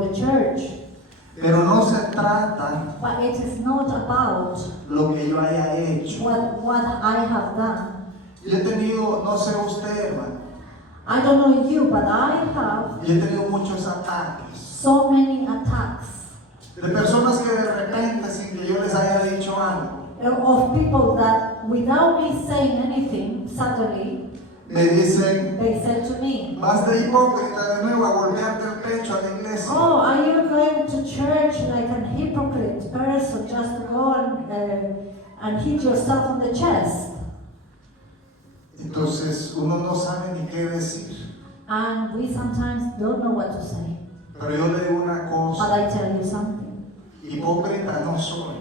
for the church. Pero no se trata But it is not about lo que yo haya hecho. what I have done. Yo he tenido, no sé usted, hermano, I don't know you, but I have yo he tenido muchos ataques so many attacks de personas que de repente, sin que yo les haya dicho algo, of people that without me saying anything, suddenly me dicen, they said to me, vas de hipócrita de nuevo a golpearte el pecho a la iglesia. "Oh, are you going to church like an hypocrite person just to go and hit yourself on the chest?" Entonces uno no sabe ni qué decir. And we sometimes don't know what to say. Pero yo le digo una But cosa, I tell you something. hipócrita no soy.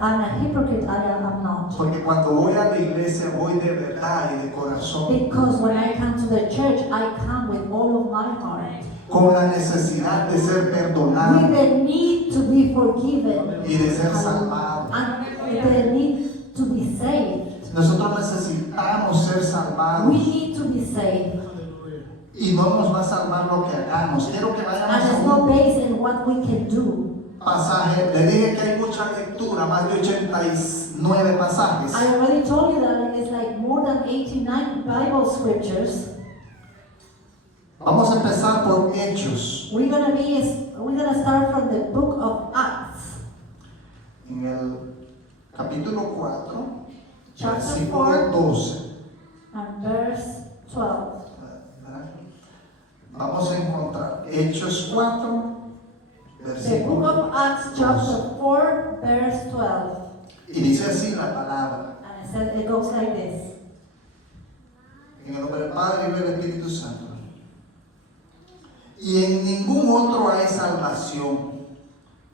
I'm a hypocrite, I am not. Porque cuando voy a la iglesia voy de verdad y de corazón, Because when I come to the church, I come with all of my heart. con la necesidad de ser With perdonado the need to be forgiven. y de ser salvado. And the need to be saved. Nosotros necesitamos ser We salvados need to be saved. y no nos va a salvar lo que hagamos. Quiero que vayamos And a it's not un based on what we can do. pasaje. Le dije que hay mucha lectura, más de 89 pasajes. I already told you that it's like more than 89 Bible scriptures. Vamos a empezar por Hechos, We're gonna start from the book of Acts, en el capítulo 4, chapter versículo 4 12. and verse 12. Vamos a encontrar Hechos 4, The book versículo of Acts, chapter 12. 4, verse 12. Y dice así la palabra, And it says, it goes like this. en el nombre del Padre y del Espíritu Santo. Y en ningún otro hay salvación,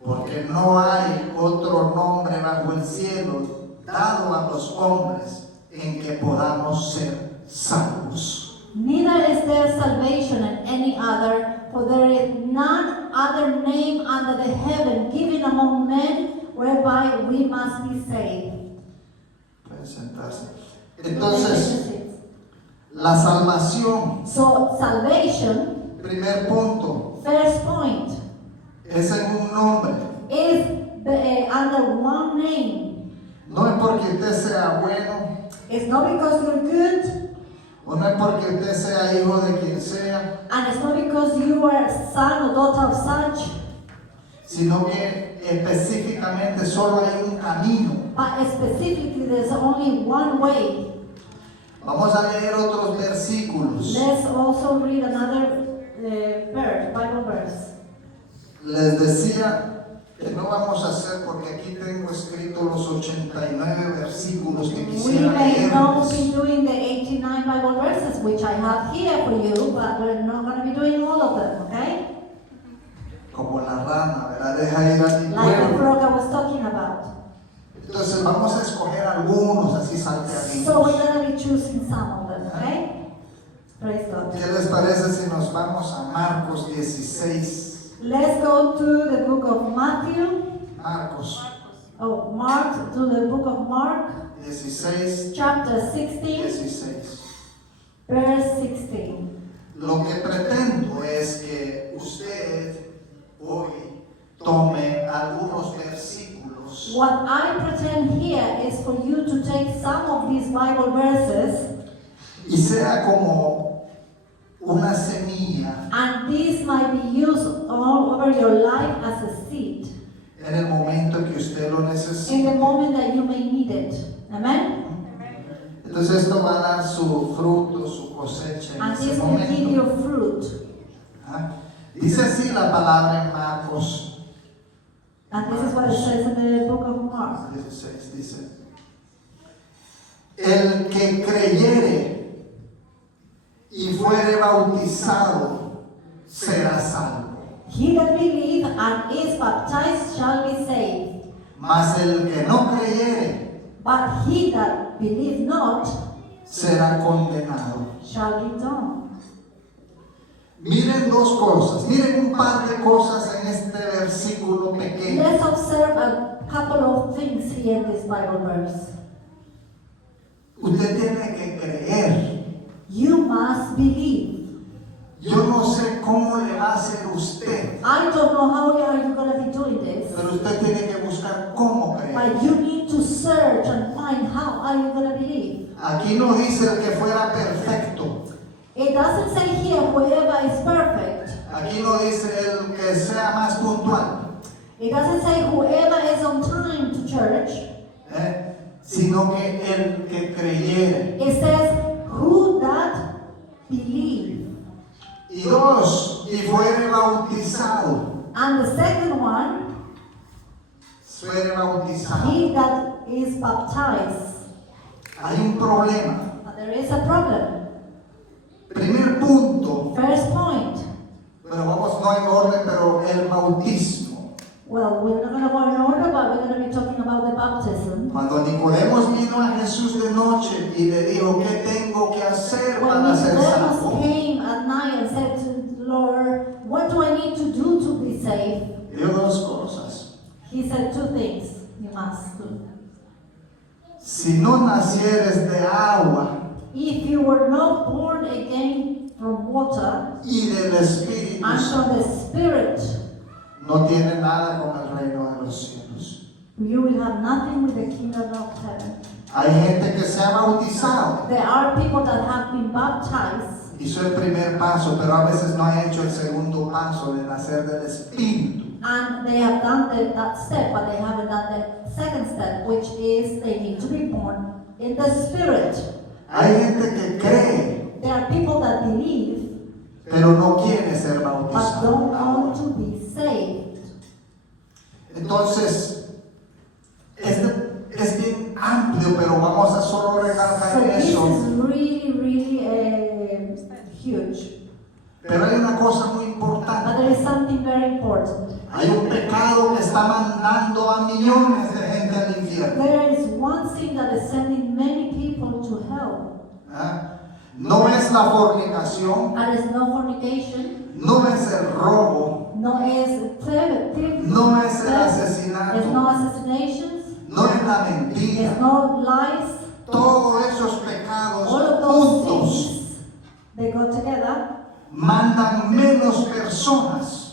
porque no hay otro nombre bajo el cielo dado a los hombres en que podamos ser salvos. Neither is there salvation in any other, for there is none other name under the heaven given among men whereby we must be saved. Pueden sentarse. Entonces, la salvación, So salvation, primer punto, first point, es en un nombre. is under one name. No es porque usted sea bueno, It's not because you're good, o no es porque usted sea hijo de quien sea, and it's not because you are son or daughter of such, sino que específicamente solo hay un camino. but specifically there's only one way. Vamos a leer otros versículos. Let's also read another Bible verse. Les decía que no vamos a hacer porque aquí tengo escrito los 89 versículos que We quisiera may not be leerles. doing the 89 Bible verses, which I have here for you, but we're not going to be doing all of them, okay? Como la rana, ¿verdad? Deja ir al Like the pueblo. frog I was talking about. Entonces vamos a escoger algunos así salteaditos. So we're going to be choosing some of them, okay? Praise God. ¿Qué les parece si nos vamos a Marcos 16? Let's go to the book of Matthew. Marcos Mark, to the book of Mark, 16, chapter 16, 16. verse 16. Lo que pretendo es que usted hoy tome algunos versículos What I pretend here is for you to take some of these Bible verses, y sea como una semilla and these might be used all over your life as a seed en el momento que usted lo in the necesite. moment that you may need it. Amen? Entonces esto va a dar su fruto, su cosecha en And ese this will give momento. you fruit. ¿Ah? Dice así la palabra en Marcos And this is what it says in the book of Mark. 16, dice: el que creyere y fuere bautizado será salvo, He that believeth and is baptized shall be saved, mas el que no creyere but he that believe not será condenado. shall be damned. Miren dos cosas, miren un par de cosas en este versículo pequeño. Let's observe a couple of things here in this Bible verse. Usted tiene que creer. You must believe. Yo no sé cómo le va a hacer usted, I don't know how are you going to be doing this, pero usted tiene que buscar cómo creer. but you need to search and find how are you going to believe. Aquí no dice el que fuera perfecto. It doesn't say here whoever is perfect. Aquí no dice el que sea más puntual, It doesn't say whoever is on time to church. sino que el que creyere. It says who that believe. Y dos, y fuere bautizado. And the second one, Fuere bautizado. he that is baptized. Hay un problema. But there is a problem. Primer punto, First point. pero vamos no en orden, pero el bautismo. Well, we're not going to go in order, but we're going to be talking about the baptism. Cuando Nicodemos vino a Jesús de noche y le dijo, ¿qué tengo que hacer When para ser Nicodemus salvo? came at night and said to the Lord, what do I need to do to be saved? Dio dos cosas. He said two things you must do. Si no nacieres de agua If you were not born again from water y del Espíritu and Santo, from the Spirit, no tiene nada con el reino de los cielos. you will have nothing with the kingdom of heaven. Hay gente que se ha bautizado, There are people that have been baptized, hizo el primer paso, pero a veces no ha hecho el segundo paso de nacer del Espíritu. and they have done that step, but they haven't done the second step, which is they need to be born in the Spirit. Hay gente que cree, There are people that believe, pero no quiere ser but bautizado. don't want to be saved. Entonces, es bien amplio, pero vamos a solo recargar So en this eso. is really huge. Pero hay una cosa muy But importante. there is something very important. Hay un pecado que está mandando a millones de gente al infierno. There is one thing that is sending many people to hell. ¿Ah? No es la fornicación, That is no fornication, no es el robo, no is theft, no es el there's asesinato, no assassinations, no es la there's mentira. no lies. Todos esos pecados All of those juntos things, they go together. mandan menos personas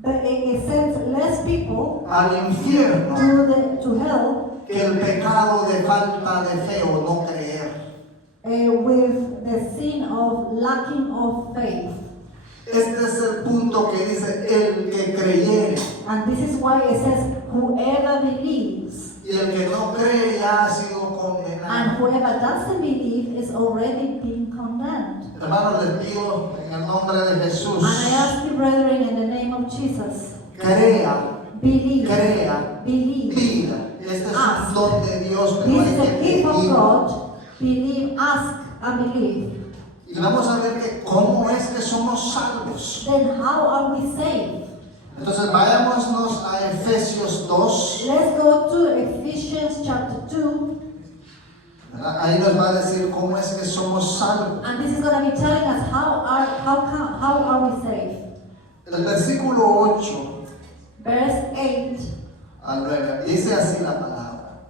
But it sends less people al infierno to hell que el pecado de falta de fe o no creer. with the sin of lacking of faith. Este es el punto que dice el que creyere, And this is why it says, whoever believes. y el que no cree ya ha sido And condenado. whoever doesn't believe is already being condemned. Hermanos, les pido en el nombre de Jesús, And I ask you, brethren, in the name of Jesus, crea, believe, crea, believe. pida. Este es un don de Dios, pero This hay is a que gift of pedir. God. Believe, ask, and believe. Y vamos a ver que cómo es que somos salvos. Then how are we saved? Entonces vayámonos a Efesios 2, Let's go to Ephesians chapter 2. ¿verdad? Ahí nos va a decir cómo es que somos salvos. And this is going to be telling us how are we saved. El versículo 8 Verse 8. al 9 dice así la palabra.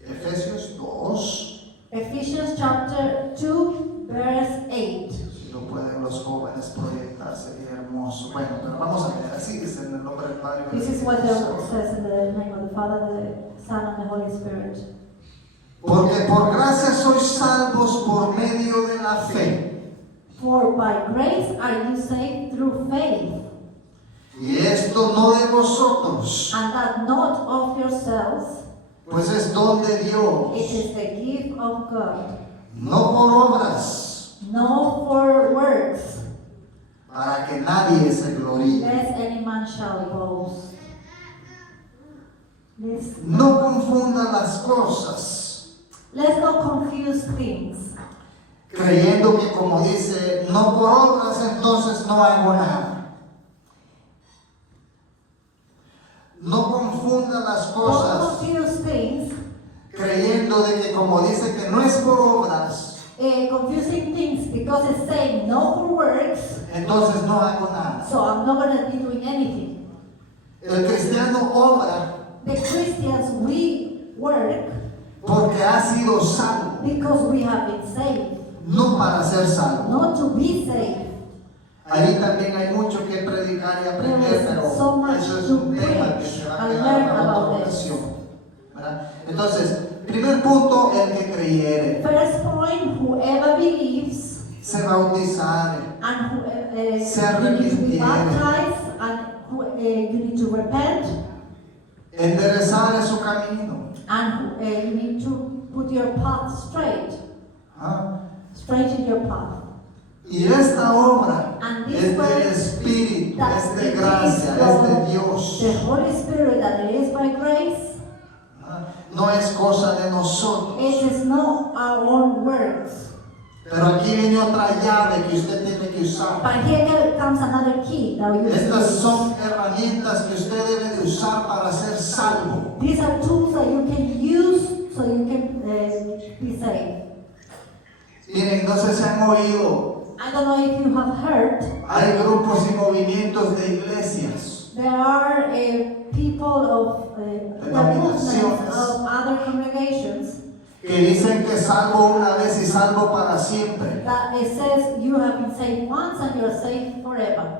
Efesios 2, Ephesians chapter 2, verse 8. si lo pueden los jóvenes proyectar sería hermoso. Bueno, pero vamos a ver, así dice en el nombre del Padre y del This is what the Espíritu Lord Santo. says in the name of the Father, the Son, and the Holy Spirit. Porque por gracia sois salvos por medio de la fe. For by grace are you saved through faith, Y esto no de vosotros, and that not of yourselves. pues es don de Dios, It is the gift of God, no por obras, no for works, para que nadie se gloríe. lest any man shall boast. No confundan las cosas, Let's not confuse things. creyendo que como dice, no por obras, entonces no hago nada. No confundan las Don't cosas, confuse things. creyendo de que como dice que no es por obras, Confusing things because it's saying no for works, entonces no hago nada. so I'm not going to be doing anything. El cristiano obra The Christians, we work porque ha sido salvo, because we have been saved, no para ser salvo. not to be saved. Ahí también hay mucho que predicar y aprender, pero so much eso es to un tema que preach se va a and quedar learn para about otra this. ocasión, ¿verdad? Entonces, primer punto, el que creyere First point, whoever believes se bautizare, and who, se you need to be arrepintiere, baptized and you need to repent enderezare su camino. and you need to put your path straight, ¿Ah? straighten your path. Y esta obra And es this del work Espíritu, that es de it gracia, is es de from Dios. the Holy Spirit, that it is by grace. ¿Ah? No es cosa de nosotros. It is not our own works. Pero aquí viene otra llave que usted tiene que usar. But here comes another key that we Estas use. son herramientas que usted debe de usar para ser salvo. These are tools that you can use so you can be saved. Miren, no sé si han oído, I don't know if you have heard, hay grupos y movimientos de iglesias there are people of the movements of other congregations que dicen que salvo una vez y salvo para siempre. that it says you have been saved once and you are saved forever.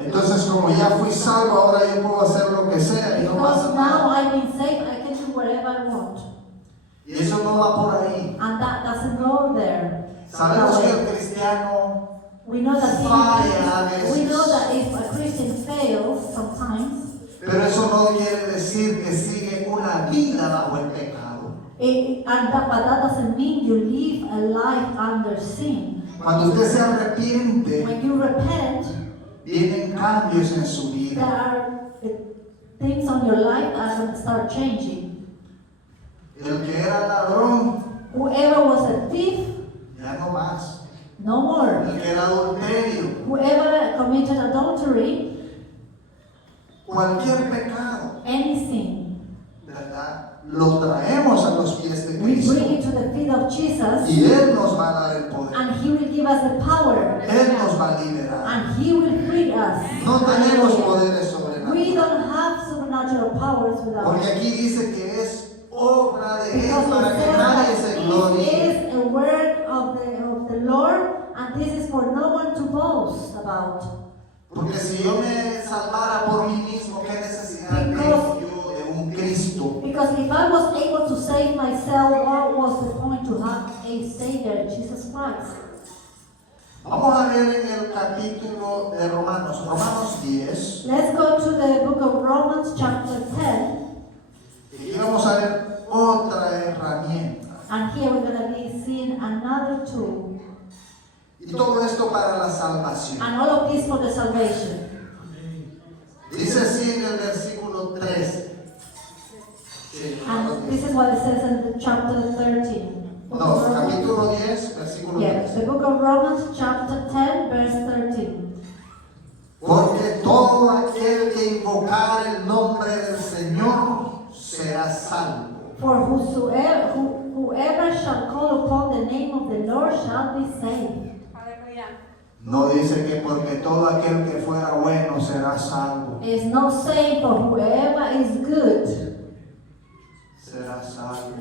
Entonces, como ya fui salvo, ahora yo puedo hacer lo que sea y no pasa Because now nada. I've been saved, I can do whatever I want. Y eso no va por ahí. And that doesn't go there. Sabemos que el cristiano We know that falla a veces. we know that if a Christian fails sometimes, Pero eso no quiere decir que sigue una vida bajo el pecado. but that doesn't mean you live a life under sin. Cuando usted se arrepiente, When you repent, vienen cambios en su there vida. are things on your life that are going to start changing. El que era ladrón, Whoever was a thief, ya no más. no more. El que era adulterio, Whoever committed adultery, cualquier pecado, any sin, ¿verdad? Lo traemos a los pies de we Cristo. bring it to the feet of Jesus, Y Él nos va a dar el poder. and He will give us the power, Él nos va a liberar. and He will free us. No tenemos Hallelujah. poderes We sobrenaturales. don't have supernatural powers without Porque Him. aquí dice que es obra de Él Because para it que says nadie that se this gloríe. is a work of the Lord, and this is for no one to boast about. Porque si yo me salvara por mí mismo, ¿qué necesidad tengo yo de un Cristo? Because if I was able to save myself, what was the point to have a Savior, Jesus Christ? Vamos a ver en el capítulo de Romanos, Romanos 10, Let's go to the book of Romans, chapter 10, y vamos a ver otra herramienta. and here we're going to be seeing another tool, Y todo esto para la salvación. and all of this for the salvation. Dice así en el versículo 13. Sí, Romanos And 10. this is what it says in chapter 13. No, capítulo 10, versículo Yes, 13. the book of Romans, chapter 10, verse 13. Porque todo aquel que invocar el nombre del Señor será salvo. For whoever shall call upon the name of the Lord shall be saved. No dice que porque todo aquel que fuera bueno será salvo. It's not saying for whoever is good. Será salvo.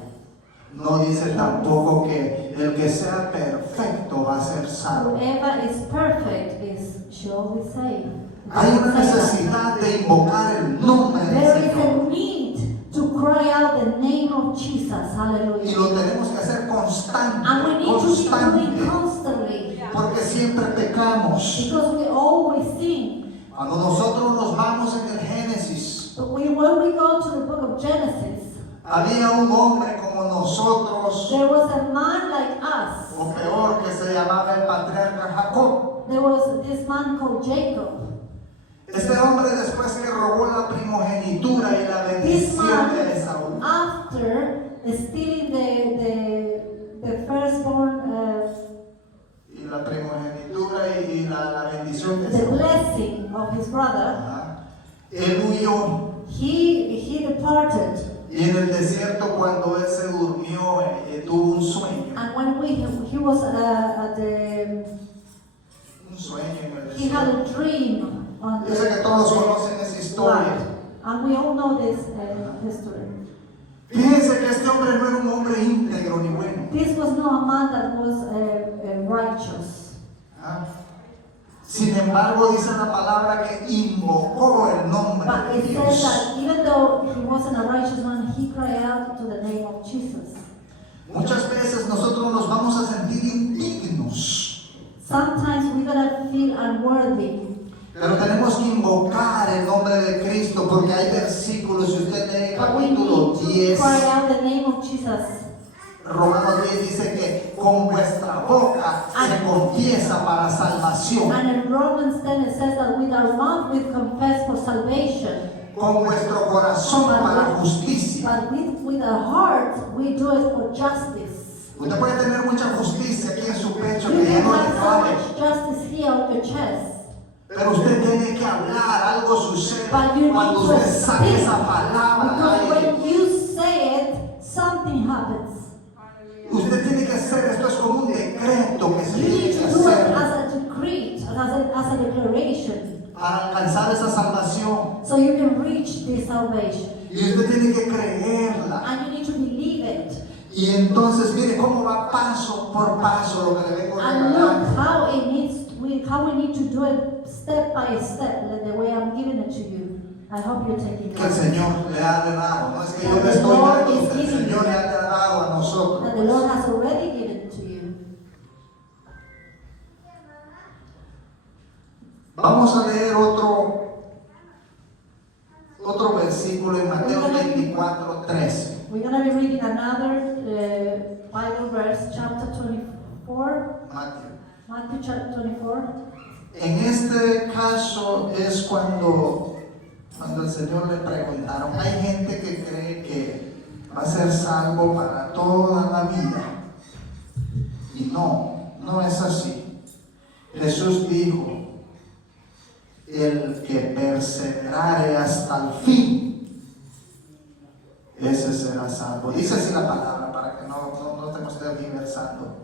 No dice tampoco que el que sea perfecto va a ser salvo. Whoever is perfect shall be saved. Hay una necesidad de invocar el nombre del There is a Señor. need to cry out the name of Jesus. Y Hallelujah. lo tenemos que hacer And we constante, need to be doing constante. constantly. Porque siempre pecamos. Because we always sin. Cuando nosotros nos vamos en el Génesis, But when we go to the book of Genesis, había un hombre como nosotros, there was a man like us. o peor, que se llamaba el patriarca Jacob. There was this man called Jacob. Este hombre, después que robó la primogenitura y la This bendición de man, Esaú, after stealing the firstborn, y la primogenitura y la bendición de the Esaú, blessing of his brother, ajá, él huyó. he departed. Y en el desierto, cuando él se durmió, tuvo un sueño. And when he was at the, Un sueño en el he had desierto. a dream on Yo sé que todos conocen esa historia. and we all know this history. Fíjense que este hombre no era un hombre íntegro ni bueno. This was not a man that was righteous. ¿Ah? Sin embargo, dice la palabra que invocó el nombre But de it says Dios. that even though he wasn't a righteous man, he cried out to the name of Jesus. Muchas veces nosotros nos vamos a sentir indignos, Sometimes we're gonna feel unworthy, pero tenemos que invocar el nombre de Cristo, porque hay versículos, si usted lee but we capítulo need to 10, cry out the name of Jesus. Romanos 10 dice que con vuestra boca se confiesa para salvación, And in Romans 10 it says that with our mouth we confess for salvation, con vuestro corazón para justicia. but with our heart we do it for justice. Usted puede tener mucha justicia aquí en su pecho You que ya can no le have so cabe, much justice here on your chest, pero usted tiene que hablar, algo sucede but you need cuando to usted saque speak, esa palabra al because aire. when you say it, something happens. Usted tiene que hacer, esto es como un decreto que se You tiene need que to do it hacer as a decree, as a declaration, para alcanzar esa salvación. so you can reach this salvation. Y usted tiene que creerla. And you need to believe it. Y entonces, mire cómo va paso por paso lo que le vengo And look regalando. how we need to do it step by step, like the way I'm giving it to you. I hope you're taking Que el it. Señor le ha dado. No es que yo le estoy dando, que el Señor le ha dado a nosotros. That the Lord has already given it to you. Vamos a leer otro versículo en Mateo 24:13. We're going to be reading another Bible verse, chapter 24, Mateo. Matthew chapter 24. En este caso es cuando el Señor le preguntaron, hay gente que cree que va a ser salvo para toda la vida. Y no es así. Jesús dijo, el que perseverare hasta el fin, ese será salvo. Dice así la palabra para que no estemos tergiversando.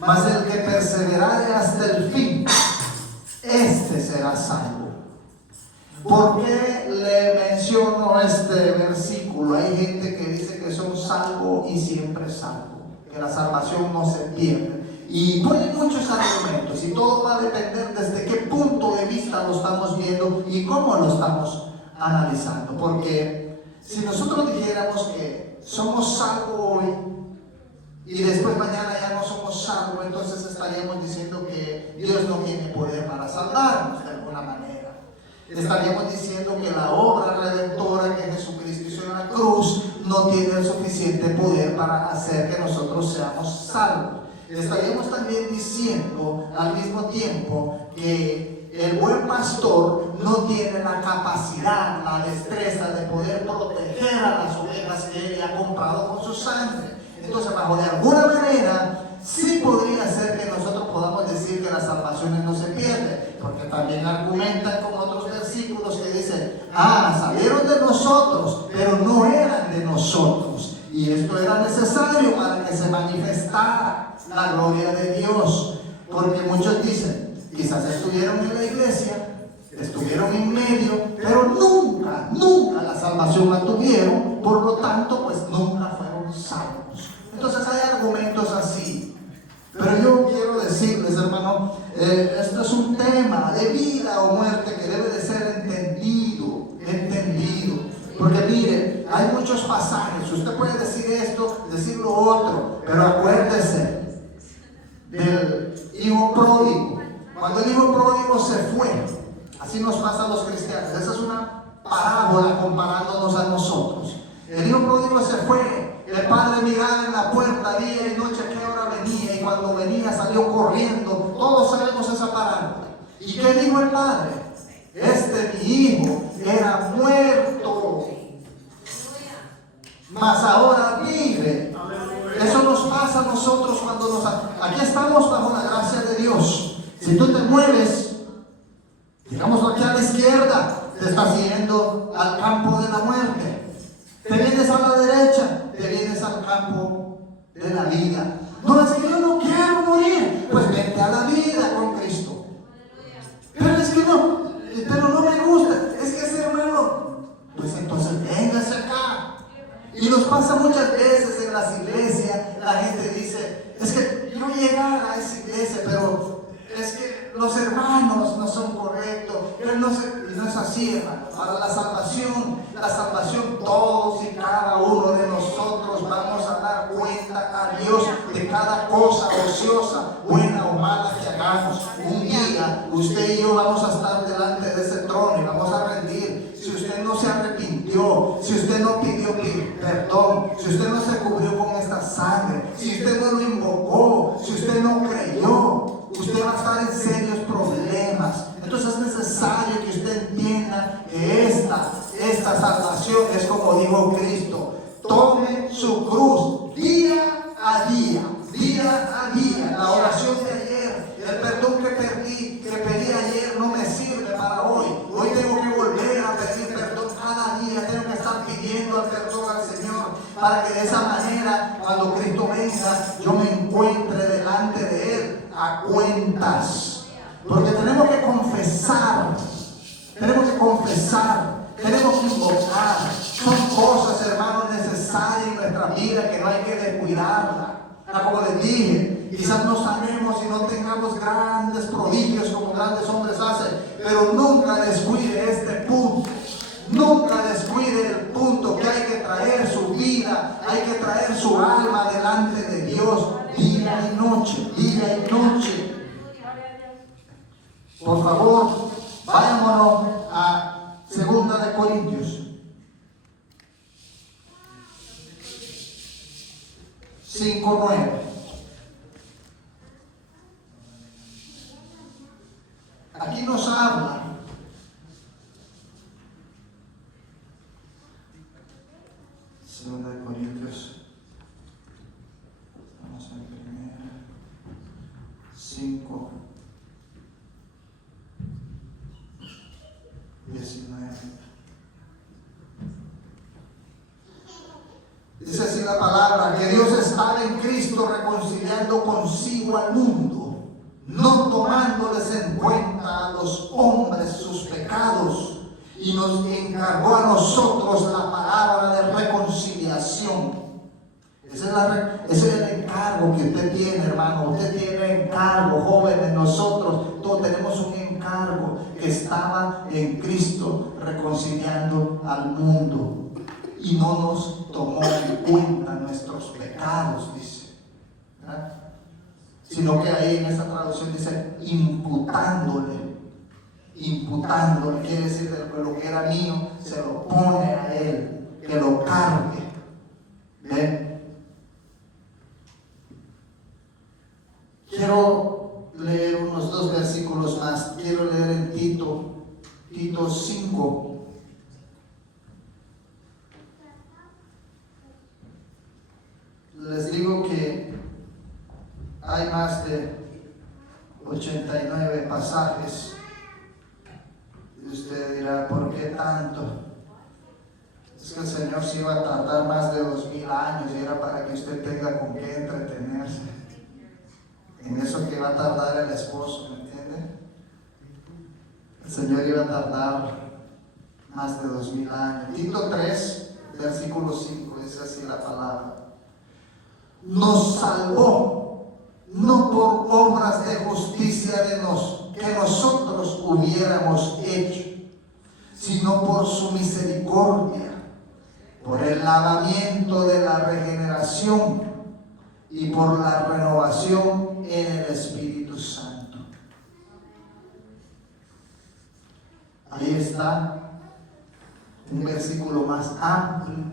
Mas el que perseverare hasta el fin, este será salvo. ¿Por qué le menciono este versículo? Hay gente que dice que son salvos y siempre salvo, que la salvación no se pierde. Y ponen muchos argumentos y todo va a depender desde qué punto de vista lo estamos viendo y cómo lo estamos analizando. Porque si nosotros dijéramos que somos salvos hoy y después mañana ya no somos salvos, entonces estaríamos diciendo que Dios no tiene poder para salvarnos de alguna manera. Estaríamos diciendo que la obra redentora que Jesucristo hizo en la cruz no tiene el suficiente poder para hacer que nosotros seamos salvos. Estaríamos también diciendo al mismo tiempo que el buen pastor no tiene la capacidad, la destreza de poder proteger a las ovejas que él ha comprado con su sangre. Entonces, bajo de alguna manera, sí podría ser que nosotros podamos decir que las salvaciones no se pierden, porque también argumentan con otros versículos que dicen, salieron de nosotros, pero no eran de nosotros. Y esto era necesario para que se manifestara la gloria de Dios. Porque muchos dicen, quizás estuvieron en la iglesia, estuvieron en medio, pero nunca la salvación la tuvieron, por lo tanto, pues nunca fueron salvos. Entonces hay argumentos así. Pero yo quiero decirles, hermano, esto es un tema de vida o muerte que debe de ser entendido. Porque mire, hay muchos pasajes, usted puede decir esto, decir lo otro, pero acuérdese del hijo pródigo. Cuando el hijo pródigo se fue, así nos pasa a los cristianos, esa es una parábola comparándonos a nosotros. El hijo pródigo se fue, el padre miraba en la puerta día y noche a qué hora venía, y cuando venía salió corriendo. Todos sabemos esa parábola. ¿Y qué dijo el padre? Mi hijo era muerto, mas ahora vive. Eso nos pasa a nosotros cuando aquí estamos bajo la gracia de Dios. Si tú te mueves, digamos aquí a la izquierda, te estás yendo al campo de la muerte. Te vienes a la derecha, te vienes al campo de la vida. No, es que yo no quiero morir. Pues vente a la vida con Cristo. Pero es que no me gusta. Es que ese hermano, pues entonces véngase acá. Y nos pasa muchas veces en las iglesias, la gente dice, es que yo llegar a esa iglesia, pero es que los hermanos no son correctos. Y no es así, hermano. Para la salvación todos y cada uno de nosotros vamos a dar cuenta a Dios de cada cosa ociosa, buena o mala que hagamos. Un día usted y yo vamos a estar delante de ese trono y vamos a rendir. Si usted no se arrepintió, si usted no pidió perdón, si usted no se cubrió con esta sangre, si usted no lo invocó, si usted no creyó, usted va a estar en serios problemas. Entonces es necesario que usted entienda que esta salvación es como dijo Cristo: tome su cruz día a día. La oración de ayer, el perdón que pedí ayer no me sirve para hoy. Hoy tengo que volver a pedir perdón cada día. Tengo que estar pidiendo el perdón al Señor para que de esa manera, cuando Cristo venga, yo me encuentre delante de Él a cuentas. Porque tenemos que confesar, tenemos que invocar. Son cosas, hermanos, necesarias en nuestra vida que no hay que descuidarla. Como les dije, quizás no sabemos y no tengamos grandes prodigios como grandes hombres hacen, pero nunca descuide este punto. Nunca descuide el punto que hay que traer su vida, hay que traer su alma delante de Dios día y noche. Por favor, vayámonos a 2 de Corintios 5:9. Aquí nos habla Segunda de Corintios, estamos en 5, 19. Dice así la palabra: que Dios estaba en Cristo reconciliando consigo al mundo, no tomándoles en cuenta a los hombres sus pecados, y nos encargó a nosotros la palabra de reconciliación. Ese es el encargo que usted tiene, hermano. Usted tiene encargo, jóvenes. Nosotros todos tenemos un encargo, que estaba en Cristo reconciliando al mundo y no nos tomó en cuenta nuestros pecados, dice, ¿verdad? Sino que ahí en esta traducción dice imputándole, quiere decir que lo que era mío se lo pone a él, que lo cargue. ¿Ven? Quiero leer unos 2 versículos más. Quiero leer en Tito 5. Les digo que hay más de 89 pasajes. Y usted dirá, ¿por qué tanto? Es que el Señor se iba a tardar más de 2000 años y era para que usted tenga con qué entretenerse. En eso que iba a tardar el esposo, ¿me entiende? El Señor iba a tardar más de 2000 años. Tito 3, versículo 5, dice así la palabra: nos salvó, no por obras de justicia que nosotros hubiéramos hecho, sino por su misericordia, por el lavamiento de la regeneración y por la renovación en el Espíritu Santo. Ahí está un versículo más amplio.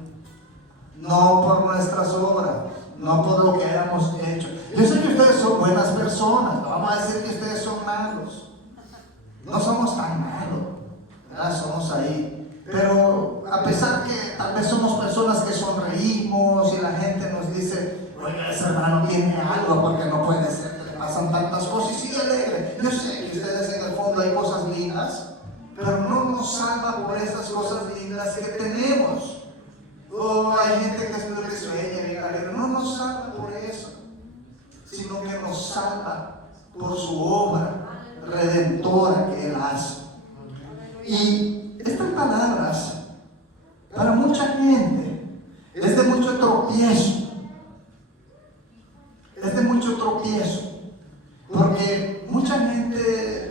No por nuestras obras, no por lo que hayamos hecho. Yo sé que ustedes son buenas personas, no vamos a decir que ustedes son malos. No somos tan malos, ¿verdad? Somos ahí. Pero a pesar que tal vez somos personas que sonreímos y la gente nos dice, oiga, ese hermano tiene algo, porque no puede ser que le pasan tantas cosas, y sigue alegre. Yo sé que ustedes en el fondo hay cosas lindas, pero no nos salva por esas cosas lindas que tenemos. Hay gente que sueña y alegre. No nos salva por eso, sino que nos salva por su obra redentora que Él hace. Y estas palabras, para mucha gente, es de mucho tropiezo. Porque mucha gente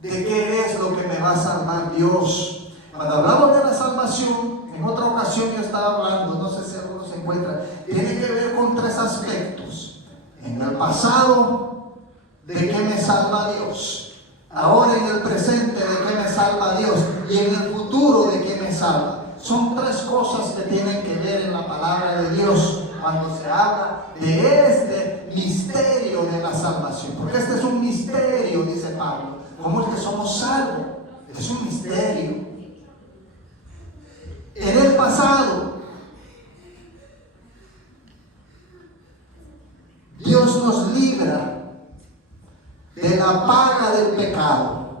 ¿De qué es lo que me va a salvar Dios? Cuando hablamos de la salvación, en otra ocasión yo estaba hablando, no sé si algunos se encuentran, tiene que ver con 3 aspectos. En el pasado, ¿de qué me salva Dios? Ahora en el presente, ¿de qué me salva Dios? Y en el futuro, ¿de qué me salva? Son 3 cosas que tienen que ver en la palabra de Dios cuando se habla de este misterio de la salvación. Porque este es un misterio, dice Pablo. ¿Cómo es que somos salvos? Es un misterio. En el pasado, Dios nos libra de la paga del pecado.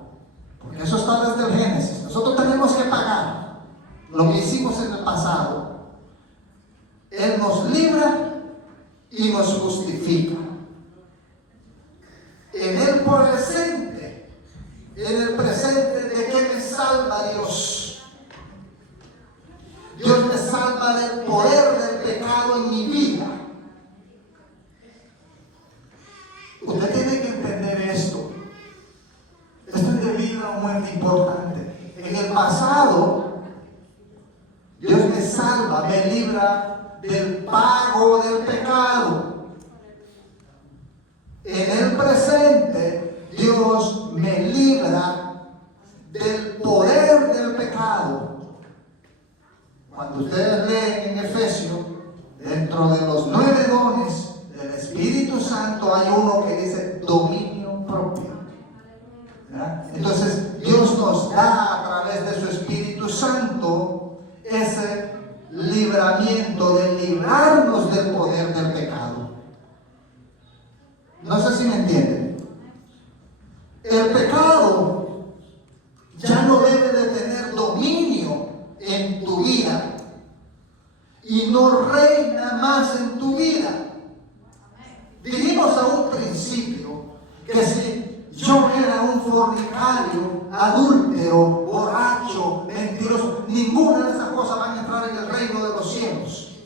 Porque eso está desde el Génesis. Nosotros tenemos que pagar lo que hicimos en el pasado. Él nos libra y nos justifica. En el presente, ¿de qué me salva Dios? Dios me salva del poder del pecado en mi vida. Usted tiene que entender esto. Esto es debido a un momento importante. En el pasado, Dios me salva, me libra del pago del pecado. En el presente, Dios me libra del poder del pecado. Cuando ustedes leen en Efesios, dentro de los 9 dones del Espíritu Santo hay uno que dice dominio propio. ¿Verdad? Entonces Dios nos da a través de su Espíritu Santo ese libramiento de librarnos del poder del pecado. No sé si me entienden. El pecado ya no debe de tener dominio en tu vida y no reina más en tu vida. Dijimos a un principio que si yo era un fornicario, adúltero, borracho, mentiroso, ninguna de esas cosas van a entrar en el reino de los cielos.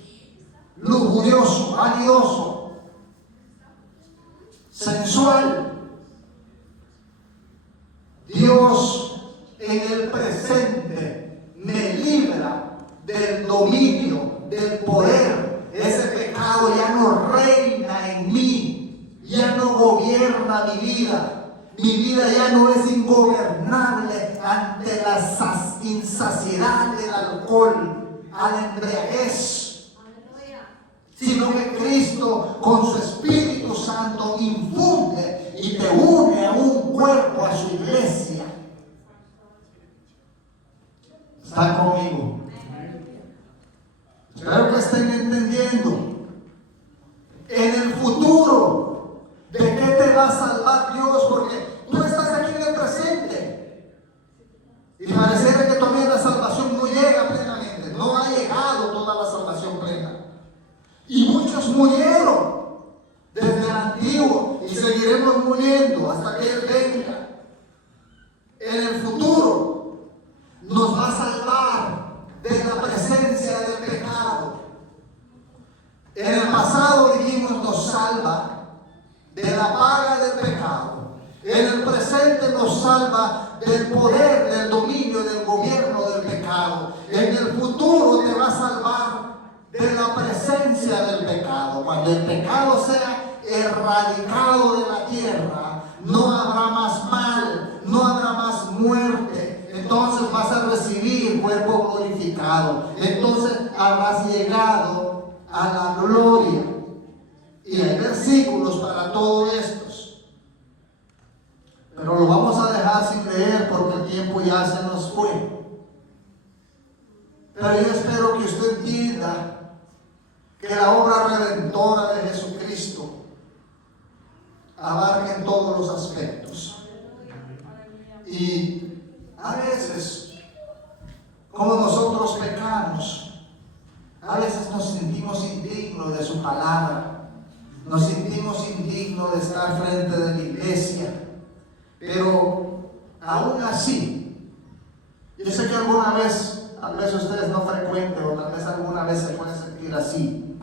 Lujurioso, vanidoso, sensual. Dios en el presente me libra del dominio, del poder. Ese pecado ya no reina en mí, ya no gobierna mi vida. Mi vida ya no es ingobernable ante la insaciedad del alcohol, a la embriaguez, sino que Cristo con su Espíritu Santo infunde y te une a un cuerpo, a su iglesia. ¿Están conmigo? Espero que estén entendiendo. En el futuro, ¿de qué te va a salvar Dios? Porque tú estás aquí en el presente y pareciera que todavía la salvación no llega plenamente. No ha llegado toda la salvación plena. Y muchos murieron desde el antiguo y seguiremos muriendo hasta que Él venga. En el futuro nos va a salvar de la presencia del pecado. En el pasado dijimos nos salva de la paga del pecado. En el presente nos salva del poder, del dominio, del gobierno del pecado. En el futuro te va a salvar de la presencia del pecado. Cuando el pecado sea erradicado de la tierra, no habrá más mal, no habrá más muerte. Entonces vas a recibir cuerpo glorificado. Entonces habrás llegado a la gloria. Y hay versículos para todo estos, pero lo vamos a dejar sin leer porque el tiempo ya se nos fue. Pero yo espero que usted entienda que la obra redentora de Jesucristo abarca en todos los aspectos. Y a veces, como nosotros pecamos, a veces nos sentimos indignos de su palabra. Nos sentimos indignos de estar frente de la iglesia. Pero aún así, yo sé que alguna vez, tal vez ustedes no frecuenten o tal vez alguna vez se pueden sentir así.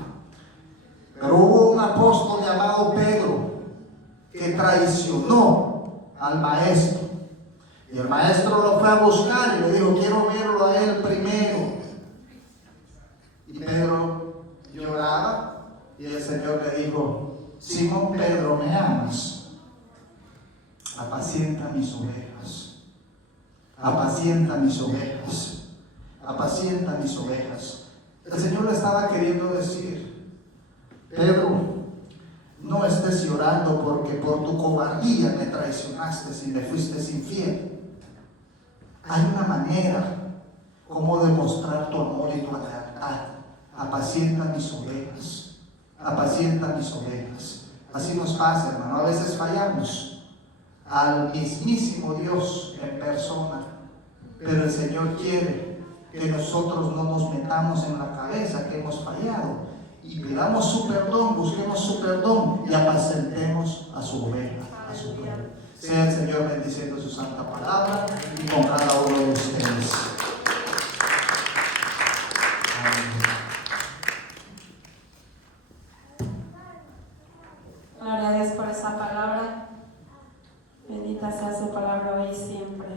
Pero hubo un apóstol llamado Pedro que traicionó al maestro. Y el maestro lo fue a buscar y le dijo, quiero verlo a él primero. Y Pedro lloraba y el Señor le dijo, Simón Pedro, ¿me amas? Apacienta mis ovejas. Apacienta mis ovejas. Apacienta mis ovejas. El Señor le estaba queriendo decir, Pedro, no estés llorando porque por tu cobardía me traicionaste y me fuiste infiel. Hay una manera como demostrar tu amor y tu lealtad. Apacienta mis ovejas. Apacienta mis ovejas. Así nos pasa, hermano. A veces fallamos al mismísimo Dios en persona. Pero el Señor quiere que nosotros no nos metamos en la cabeza que hemos fallado. Y pidamos su perdón, busquemos su perdón y apacentemos a su oveja, a su pueblo. Sea el Señor bendiciendo su santa palabra y con cada uno de ustedes. Gloria a Dios por esa palabra. Bendita sea su palabra hoy y siempre.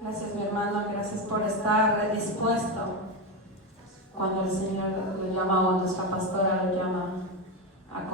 Gracias, mi hermano, gracias por estar dispuesto cuando el Señor lo llama o nuestra pastora lo llama a